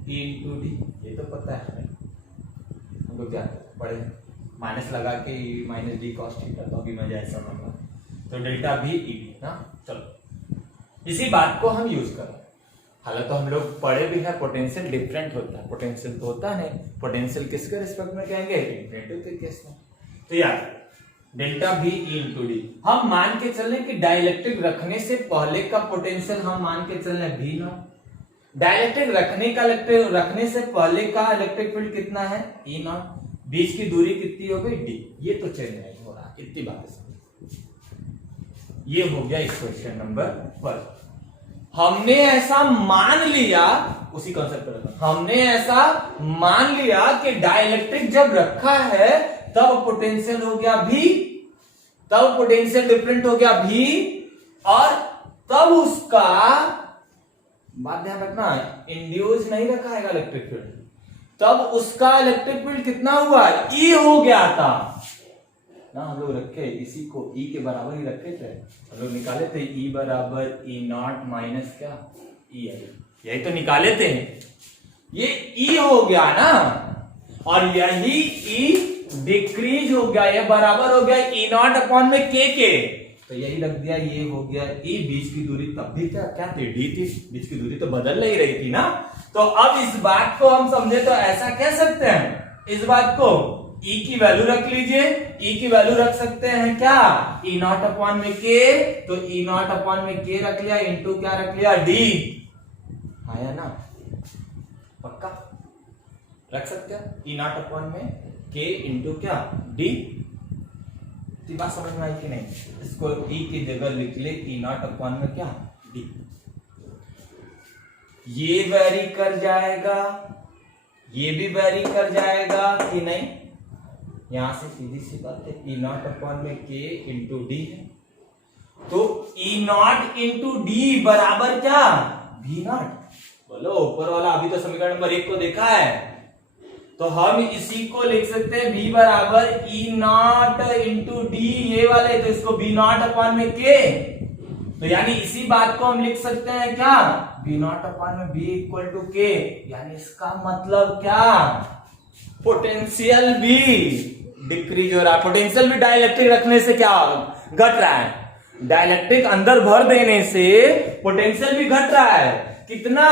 E into D, ये तो पता है हमको, क्या पढ़े, माइनस लगा के E minus D cos theta, तो अभी मैं जैसा लगा तो डेल्टा भी E ना। चलो इसी बात को हम यूज कर रहे हैं। हालांकि हम लोग पढ़े भी है, पोटेंशियल डिफरेंट होता है, पोटेंशियल तो होता है, पोटेंशियल किसके रिस्पेक्ट में कहेंगे, इन्फिनिटी के केस में। तो यार डेल्टा भी E इंटू डी, हम मान के चल रहे कि डाइलेक्ट्रिक रखने से पहले का पोटेंशियल हम मान के चल रहे भी नॉट, डाइलेक्ट्रिक रखने से पहले का इलेक्ट्रिक फील्ड कितना है, E नॉट, बीच की दूरी कितनी हो गई D, ये तो चेंज नहीं हो रहा, इतनी बात। ये हो गया इक्वेशन नंबर 1। हमने ऐसा मान लिया, उसी कॉन्सेप्ट पर हमने ऐसा मान लिया कि डाइलेक्ट्रिक जब रखा है तब पोटेंशियल हो गया भी, तब पोटेंशियल डिफरेंट हो गया भी, और तब उसका बात ध्यान रखना, इंड्यूस नहीं रखा है इलेक्ट्रिक फील्ड, तब उसका इलेक्ट्रिक फील्ड कितना हुआ, E हो गया था ना। हम लोग रखे इसी को E के बराबर ही रखे थे, हम लोग निकाले थे E बराबर E नॉट माइनस क्या E आई, यही तो निकाले थे। ये E हो गया ना, और यही E डिक्रीज हो गया, ये बराबर हो गया E नॉट अपॉन में K के, तो यही रख दिया, ये हो गया E। बीच की दूरी तब भी क्या थी, D थी, बीच की दूरी तो बदल नहीं रही थी ना। तो अब इस बात को हम समझे तो ऐसा कह सकते हैं, इस बात को E की वैल्यू रख लीजिए, E की वैल्यू रख सकते हैं क्या, E नॉट अपॉन में K, तो E नॉट अपॉन में K रख लिया, इंटू क्या रख लिया, D आया ना, पक्का रख सकते हैं E नॉट अपॉन में K इंटू क्या D। बात समझ में आई कि नहीं, इसको E की जगह लिख ले E नॉट अपॉन में क्या D, ये वेरी कर जाएगा, ये भी वेरी कर जाएगा कि नहीं, यहां से सीधी सी बात है, E नॉट अपॉन में K इंटू डी है, तो E नॉट इंटू डी बराबर क्या V नॉट। बोलो ऊपर वाला, अभी तो समीकरण नंबर 1 को देखा है, तो हम इसी को लिख सकते हैं V बराबर E नॉट इंटू डी, ये वाले, तो इसको V नॉट अपॉन में K, तो यानी इसी बात को हम लिख सकते हैं क्या, V नॉट अपॉन में V इक्वल टू K, यानी इसका मतलब क्या, पोटेंशियल भी डिक्रीज हो रहा है। पोटेंशियल भी डाइलेक्ट्रिक रखने से क्या घट रहा है, डाइलेक्ट्रिक अंदर भर देने से पोटेंशियल भी घट रहा है। कितना,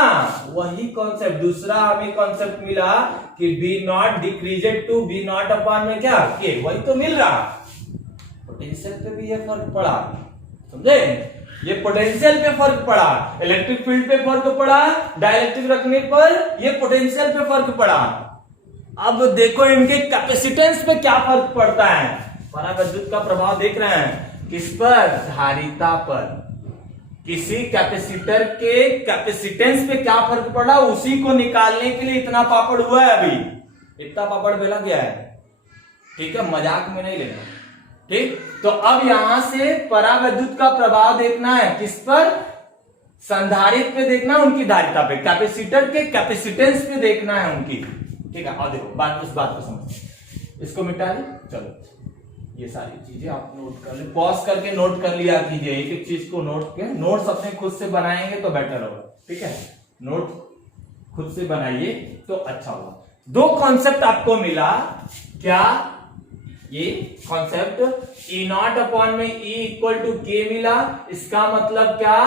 वही कॉन्सेप्ट, दूसरा हमें कॉन्सेप्ट मिला कि V nought decreased to V nought upon में क्या K, वही तो मिल रहा। पोटेंशियल पे भी ये फर्क पड़ा, समझे, ये पोटेंशियल पे फर्क पड़ा, इलेक्ट्रिक फील्ड पे फर्क पड़ा, डाइलेक्ट्रिक रखने पर ये पोटेंशियल पे फर्क पड़ा। अब देखो इनके कैपेसिटेंस पे क्या फर्क पड़ता है, परावैद्युत का प्रभाव देख रहे हैं, किस पर, धारिता पर। किसी कैपेसिटर के कैपेसिटेंस पे क्या फर्क पड़ा, उसी को निकालने के लिए इतना पापड़ हुआ है, अभी इतना पापड़ बेला गया है, ठीक है, मजाक में नहीं लेना, ठीक। तो अब यहां से परावैद्युत का प्रभाव देखना है, किस पर, संधारित्र पे देखना है, उनकी धारिता पे, कैपेसिटर के कैपेसिटेंस पे देखना है उनकी, ठीक है। और देखो बात, उस बात को समझ, इसको मिटा दे, चलो ये सारी चीजें आप नोट कर ले, पॉज करके नोट कर लिया कीजिए, एक एक चीज को नोट के, नोट्स अपने खुद से बनाएंगे तो बेटर होगा, ठीक है, नोट खुद से बनाइए तो अच्छा होगा। दो कॉन्सेप्ट आपको मिला, क्या, ये कॉन्सेप्ट E नॉट अपॉन में E इक्वल टू K मिला, इसका मतलब क्या,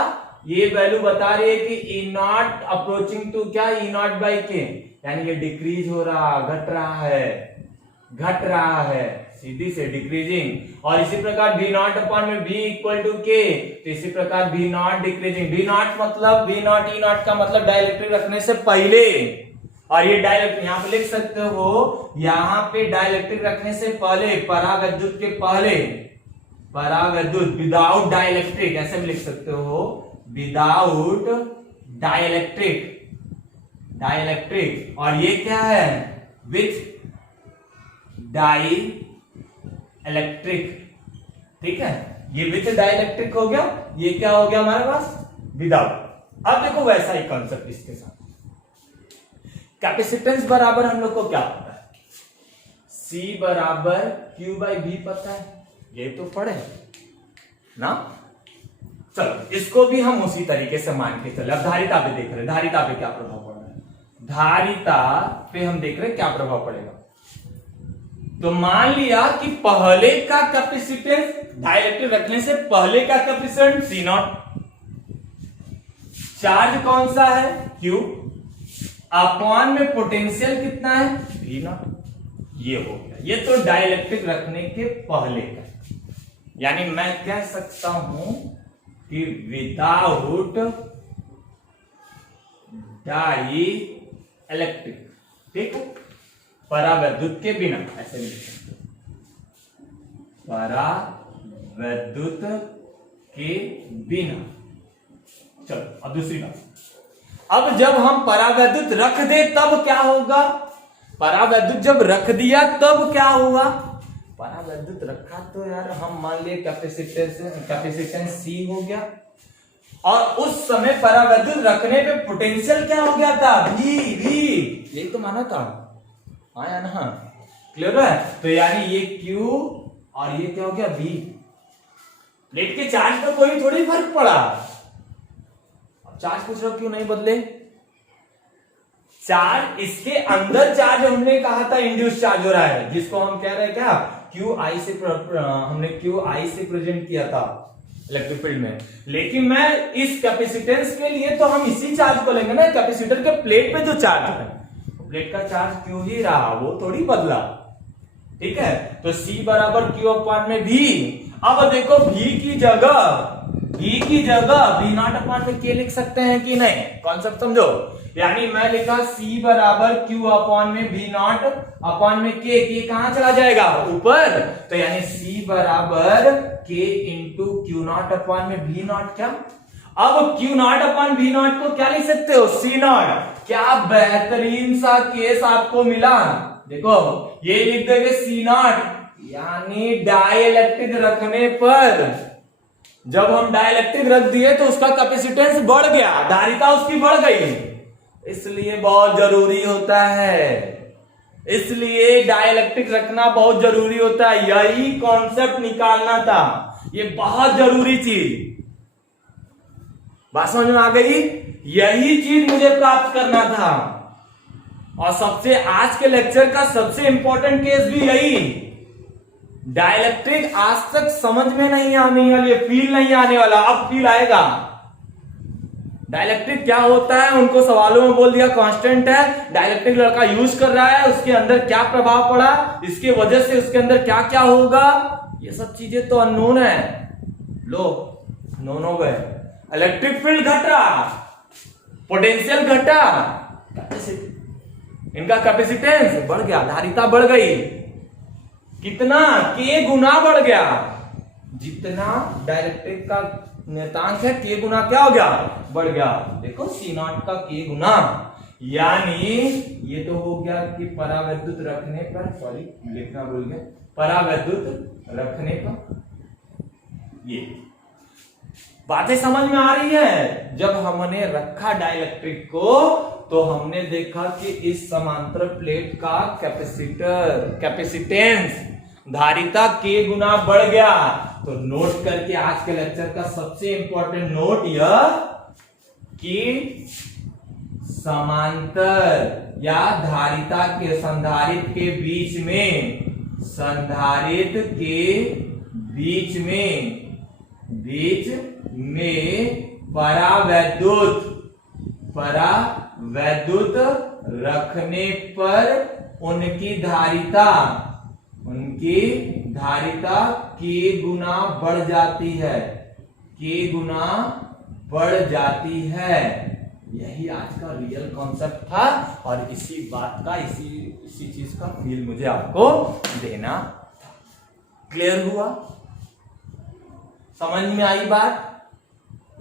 ये वैल्यू बता रही है कि E नॉट अप्रोचिंग टू क्या, E नॉट बाई K, यानी ये डिक्रीज हो रहा, घट रहा है, सीधी से डिक्रीजिंग। और इसी प्रकार V नॉट अपॉन में V इक्वल टू K, तो इसी प्रकार V not decreasing, V not मतलब V नॉट E नॉट का मतलब डाइलेक्ट्रिक रखने से पहले, और ये डाइलेक्ट्रिक यहां पे लिख सकते हो, यहां पे डाइलेक्ट्रिक रखने से पहले, परावैद्युत के पहले, परावैद्युत विदाउट डाइलेक्ट्रिक, ऐसे भी लिख सकते हो, विदाउट डाइलेक्ट्रिक, और ये क्या है, विथ डाई इलेक्ट्रिक, ठीक है, ये विथ डाइलेक्ट्रिक हो गया, ये क्या हो गया हमारे पास, विदाउट। अब देखो वैसा ही कॉन्सेप्ट इसके साथ, कैपेसिटेंस बराबर हम लोग को क्या पता है, C बराबर Q बाई V पता है, ये तो पढ़े ना। चलो इसको भी हम उसी तरीके से मान के चले। अब धारिता पे देख रहे, धारिता पे क्या प्रभाव पड़ रहा है, धारिता पे हम देख रहे क्या प्रभाव पड़ेगा। तो मान लिया कि पहले का कैपेसिटेंस, डाइलेक्ट्रिक रखने से पहले का कैपेसिटेंस C नॉट, चार्ज कौन सा है Q, अपॉन में पोटेंशियल कितना है V नॉट, ये हो गया, ये तो डाइलेक्ट्रिक रखने के पहले का। यानी मैं कह सकता हूं कि विदाउट डाई इलेक्ट्रिक, ठीक है, परावैद्युत के बिना, ऐसे लिख सकते, परावैद्युत के बिना। चलो अब दूसरी बात, अब जब हम परावैद्युत रख दे तब क्या होगा, परावैद्युत जब रख दिया तब क्या हुआ, परावैद्युत रखा तो यार हम मान लिए कैपेसिटेंस C हो गया, और उस समय परावैद्युत रखने पे पोटेंशियल क्या हो गया था, V, यही तो माना था, हाँ या ना, क्लियर है। तो यानी ये Q और ये क्या हो गया V, प्लेट के चार्ज पर कोई थोड़ी फर्क पड़ा। अब चार्ज पूछ रहे हो क्यों नहीं बदले, चार्ज इसके अंदर चार्ज हमने कहा था इंड्यूस चार्ज हो रहा है, जिसको हम कह रहे हैं क्या, QI से, हमने QI से प्रेजेंट किया था इलेक्ट्रिक फील्ड में। लेकिन मैं इस कैपेसिटेंस के लिए तो हम इसी चार्ज को लेंगे ना, कैपेसिटर के प्लेट पे जो चार्ज है, प्लेट का चार्ज क्यों ही रहा, वो थोड़ी बदला, ठीक है। तो C बराबर Q अपॉन में V। अब देखो V की जगह V नॉट अपॉन में K लिख सकते हैं कि नहीं, कॉन्सेप्ट समझो। यानी मैं लिखा C बराबर Q अपॉन में V नॉट अपॉन में K, K कहां चला जाएगा, ऊपर, तो यानी C बराबर K into Q not upon में V नॉट। क्या, अब Q not upon V not को क्या लिख सकते हो, C नॉट। क्या बेहतरीन सा केस आपको मिला, देखो ये लिख देंगे C नॉट, यानी डाइलेक्ट्रिक रखने पर, जब हम डाइलेक्ट्रिक रख दिए तो उसका कैपेसिटेंस बढ़ गया, धारिता उसकी बढ़ गई, इसलिए बहुत जरूरी होता है इसलिए डाइलेक्ट्रिक रखना बहुत जरूरी होता है। यही कॉन्सेप्ट निकालना था, ये बहुत जरूरी चीज। बात समझ में आ गई? यही चीज मुझे प्राप्त करना था। और सबसे आज के लेक्चर का सबसे इंपॉर्टेंट केस भी यही। डाइलेक्ट्रिक आज तक समझ में नहीं आने वाली, फील नहीं आने वाला, अब फील आएगा। डाइलेक्ट्रिक क्या होता है उनको सवालों में बोल दिया, कांस्टेंट है। डाइलेक्ट्रिक लड़का यूज कर रहा है, उसके अंदर क्या प्रभाव पड़ा, इसके वजह से उसके अंदर क्या क्या होगा, ये सब चीजें तो अननोन है। लो नोन हो गए। इलेक्ट्रिक फील्ड घटा, पोटेंशियल घटा, इनका कैपेसिटेंस बढ़ गया, धारिता बढ़ गई। कितना? के गुना बढ़ गया। जितना डाइलेक्ट्रिक का नियतांक है के गुना क्या हो गया? बढ़ गया। देखो C0 का के गुना, यानी ये तो हो गया कि परावैद्युत रखने पर, सॉरी लिखना भूल गए, परावैद्युत रखने पर। ये बातें समझ में आ रही है? जब हमने रखा डाइलेक्ट्रिक को तो हमने देखा कि इस समांतर प्लेट का कैपेसिटेंस धारिता के गुना बढ़ गया। तो नोट करके आज के लेक्चर का सबसे इंपॉर्टेंट नोट यह कि समांतर या धारिता के संधारित्र के बीच में, संधारित्र के बीच में परावैद्युत रखने पर उनकी धारिता के गुना बढ़ जाती है, के गुना बढ़ जाती है। यही आज का रियल कॉन्सेप्ट था और इसी बात का, इसी चीज का फील मुझे आपको देना था। क्लियर हुआ? समझ में आई बात?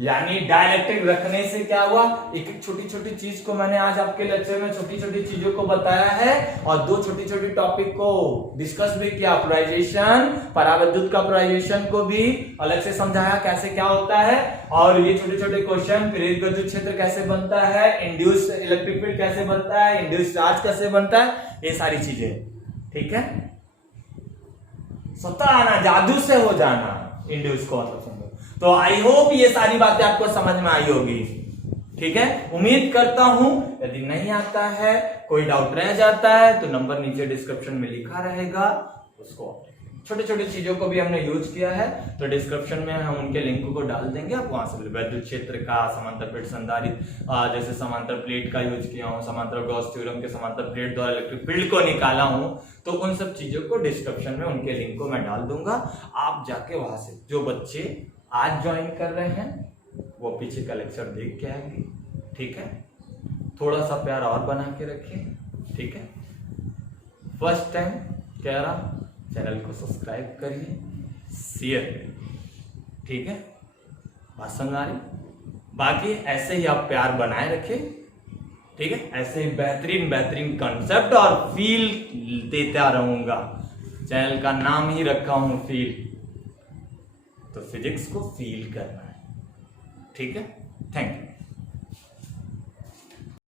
यानी डाइलेक्ट्रिक रखने से क्या हुआ, एक एक छोटी छोटी चीज को मैंने आज आपके लेक्चर में छोटी छोटी चीजों को बताया है और दो छोटी छोटी टॉपिक को डिस्कस भी किया। पोलराइजेशन, परावैद्युत का पोलराइजेशन को भी अलग से समझाया कैसे क्या होता है, और ये छोटे छोटे क्वेश्चन, प्रेरित विद्युत क्षेत्र कैसे बनता है, इंड्यूस इलेक्ट्रिक फील्ड कैसे बनता है, इंड्यूस चार्ज कैसे बनता है, ये सारी चीजें। ठीक है, स्वतः आना, जादू से हो जाना इंड्यूस को, मतलब समझो। तो आई होप ये सारी बातें आपको समझ में आई होगी। ठीक है, उम्मीद करता हूं। यदि नहीं आता है, कोई डाउट रह जाता है तो नंबर नीचे डिस्क्रिप्शन में लिखा रहेगा, उसको छोटे छोटे चीजों को भी हमने यूज किया है तो डिस्क्रिप्शन में हम उनके लिंक को डाल देंगे, आप वहां से विद्युत क्षेत्र का, समांतर प्लेट संधारित्र, जैसे समांतर प्लेट का यूज किया हूं, समांतर गॉस थ्योरम के समांतर प्लेट द्वारा इलेक्ट्रिक फील्ड को निकाला हूं, तो उन सब चीजों को डिस्क्रिप्शन में उनके लिंक को मैं डाल दूंगा। आप जाके वहां से, जो बच्चे आज ज्वाइन कर रहे हैं वो पीछे का लेक्चर देख के आएंगे। ठीक है, थोड़ा सा प्यार और बना के रखिए। ठीक है, फर्स्ट टाइम कह रहा, चैनल को सब्सक्राइब करिए, शेयर करिए। ठीक है, बात समझ आ रही? बाकी ऐसे ही आप प्यार बनाए रखिए। ठीक है, ऐसे ही बेहतरीन बेहतरीन कंसेप्ट और फील देता रहूंगा। चैनल का नाम ही रखा हूं फील, तो फिजिक्स को फील करना है। ठीक है, थैंक यू।